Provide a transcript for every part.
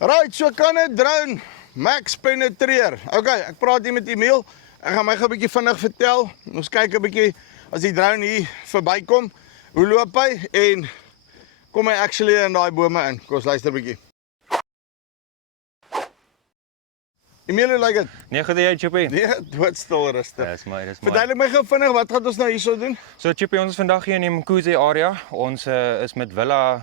Right, so kan 'n drone max penetreer. Okay, ek praat hier met Emil. Ek gaan my gou 'n bietjie vinnig vertel. Ons kyk 'n bietjie as die drone hier verbykom. Hoe loop hy en kom hy actually in daai bome in? Kom ons luister 'n bietjie. Emil, hoe lyk dit? Nee, goed jy, Chippy. Nee, doodstil rustig. Dis my. Verduidelik my gou vinnig, wat gaan ons nou hierso doen? So Chippy, ons is vandag hier in die Mkuze area. Ons is met Villa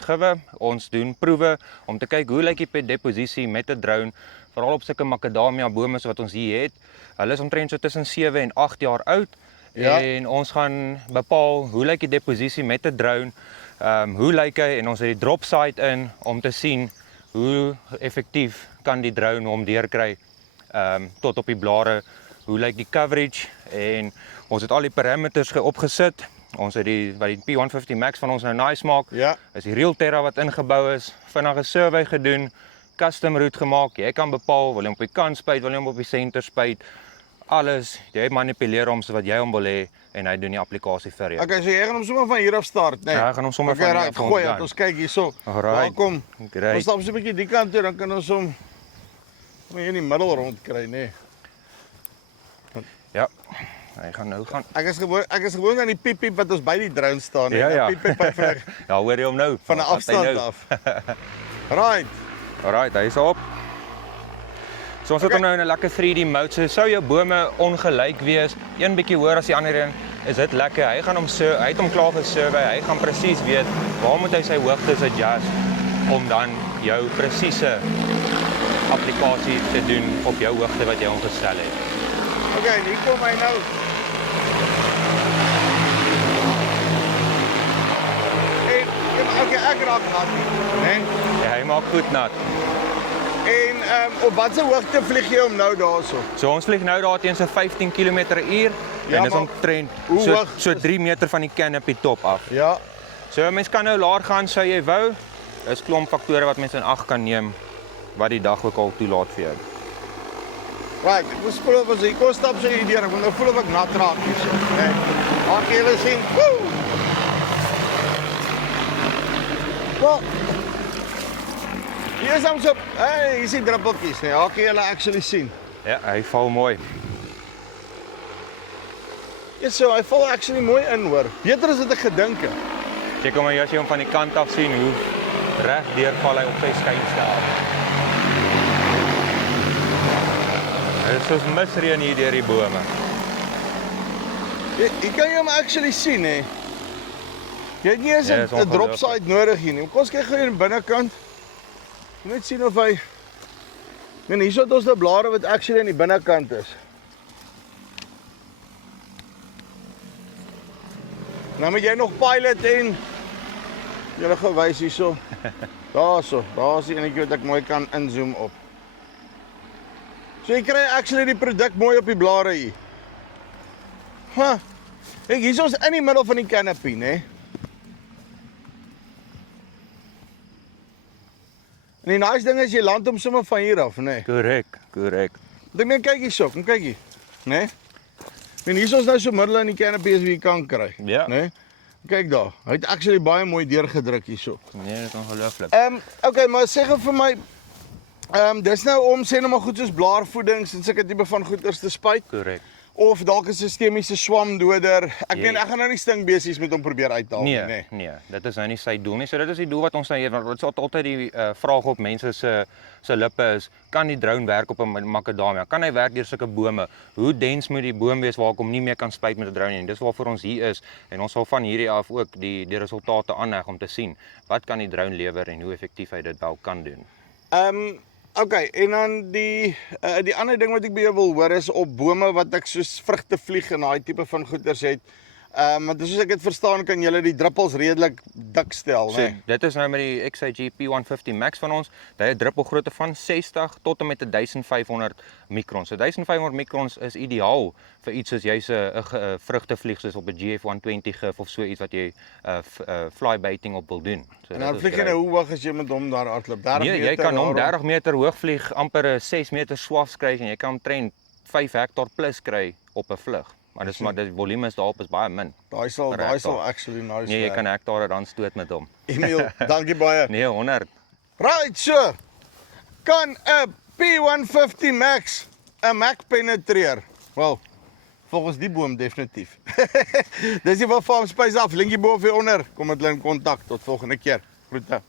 gewe. Ons doen proewe om te kyk hoe lyk die deposisie met 'n drone, veral op sulke macadamia bome wat ons hier het. Hulle is omtrent so tussen 7 en 8 jaar oud. Ja. En ons gaan bepaal hoe lyk die deposisie met 'n drone. Hoe lyk hy en ons het die drop site in om te sien hoe effektief kan die drone hom deurkry tot op die blare. Hoe lyk die coverage en ons het al die parameters opgesit. Ons het die P150 Max van ons nou nice maak. Ja. Is die Realterra wat ingebou is, vinnige survey gedoen, custom route gemaak. Jy kan bepaal wil jy hom op die kant spuit, wil jy hom op die center spuit. Alles, jy manipuleer hom so wat jy hom wil hê en hy doen die applikasie vir jou. Okay, so jy gaan hom sommer van hier af start, nee. Ja, hy gaan hom sommer okay, van hier right, af gooi, gaan. ons kyk hierso. Alright. Welkom. Great. Ons stap so 'n bietjie die kant toe, dan kan ons hom hier in die middel rond kry, nee. Ja. Hy gaan nou gaan. Ek is gewoon aan die piep wat ons by die drone staan, Ja, ja. Piep vir Ja, hoor jy hom nou? van 'n Wat hy afstand nou? af. Right. Alright, hy is op. So ons sit hom nou in 'n lekker 3D mode. So sou jou bome ongelyk wees, een bietjie hoër as die ander een, is dit lekker. Hy het hom klaar gesurvey. Hy gaan presies weet waar moet hy sy hoogtes adjust om dan jou presiese applikasie te doen op jou hoogte wat jy hom gestel het. Okay, hier kom hy nou. En okay, ek raak nat, né? Ja, hy maak goed nat. En op watter hoogte vlieg jy hom nou daarso? So ons vlieg nou daar teen so 15 km/h Ja, en dis maar omtrent hoe hoog so 3 meter van die canopy top af. Ja. So mens kan nou laer gaan sou jy wou. Is klomp faktore wat mens in ag kan neem wat die dag ook al toelaat vir jou. Right, ek moet spoel of as ek kon stap so hier deur, ek moet nou voel of ek nat raak hierso. Nee. Maar julle sien, woe! Wel. Hier is hom so, hey, hier is die druppeltjies, nee, haak julle actually sien. Ja, hy val mooi. Ja, so, hy val actually mooi in, hoor. Beter as wat ek gedink het. Kyk hom as jy hom van die kant af sien hoe reg deur val hy op sy skynstel. Dit is soos misreën hier deur die bome. Jy kan hom actually sien, hè. Jy het nie eens Ja, is 'n drop ongelooflik. site nodig hier nie. Kom ons kyk gou hier aan die binnekant. Net sien of hy en hierso het ons nou blare wat actually aan die binnekant is. Nou moet jy nog pilot en julle gewys hierso. Daar's die enetjie wat ek mooi kan inzoom op. So jy kry actually die produk mooi op die blare hier. Ha. Kyk, hierso is in die middel van die canopy, né? En die nice ding is jy land hom sommer van hier af, né? Korrek. Dink net kyk hierso, kom kyk hier, né? En hierso is nou so middel in die canopy as wie jy kan kry, Ja. né? Kyk daar. Hy het actually baie mooi deurgedruk hierso. Nee, dit is ongelooflik. Okay, maar sê gou vir my dis nou om sê nou maar goed soos blaarvoedings en sulke tipe van goeders te spuit Korrek. of dalk 'n sistemiese swamdoder. Ek meen ek gaan nou nie stingbesies met hom probeer uithaal nie, Nee, dit is nou nie sy doel nie. So dit is die doel wat ons nou het, want dit is altyd die vraag op mense se lippe is, kan die drone werk op 'n macadamia? Kan hy werk deur sulke bome? Hoe dens moet die boom wees waar ek hom nie meer kan spuit met 'n drone nie? Dis waarvoor ons hier is en ons sal van hierdie af ook die resultate aanheg om te sien wat kan die drone lewer en hoe effektief hy dit wel kan doen. Okay, en dan die ander ding wat ek by jou wil hoor is op bome wat ek soos vrugte vlieg en daai tipe van goeders het. Want soos ek dit verstaan kan julle die druppels redelik dik stel, So, né? dit is nou met die XIG P150 Max van ons. Dit het 'n druppelgrootte van 60 tot en met 1500 mikrons. So 1500 mikrons is ideaal vir iets soos jy's 'n vrugtevlieg soos op 'n GF120 gif of so iets wat jy fly baiting op wil doen. So En dan vlieg jy nou hoe hoog as jy met hom daar hardloop? 30 Nee, meter. jy kan hom daarom? 30 meter hoog vlieg, amper 'n 6 meter swaf kry en jy kan omtrent 5 hektaar plus kry op 'n vlug. Maar dis maar die volume is daarop is baie min. Daai sal actually nice. Nee, jy kan hektare dan stoot met hom. Emil, dankie baie. Nee, 100. Right, so. kan 'n P150 Max 'n Mac penetreer? Wel, volgens die boom definitief. Dis die wat Farm Space af, linkie bo of hier onder. Kom met hulle in kontak. Tot volgende keer. Groete.